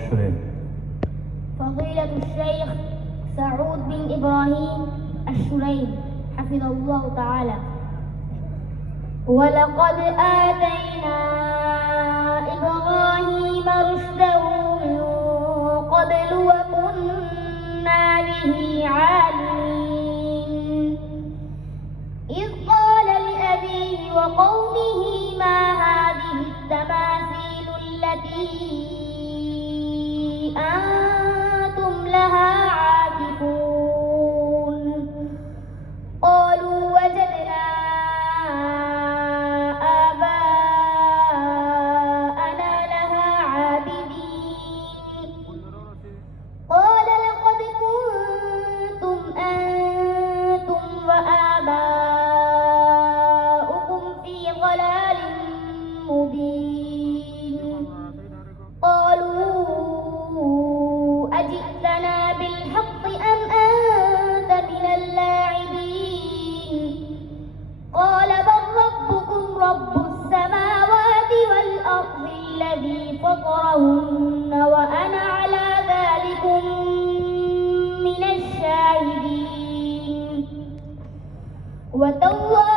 الشيخ. فضيلة الشيخ سعود بن إبراهيم الشليم حفظه الله تعالى. ولقد آتينا إبراهيم رشده من قبل وكنا به عالمين. إذ قال لأبيه وقومه ما هذه التماثيل التي أنتم لها عاكفون. قالوا وجدنا آباءنا لها عابدين. قال لقد كنتم أنتم وآباؤكم في ضلال مبين. قالوا أجئتنا بالحق أم أنت من اللاعبين؟ قال بل ربكم رب السماوات والأرض الذي فطرهن وأنا على ذلكم من الشاهدين. وتالله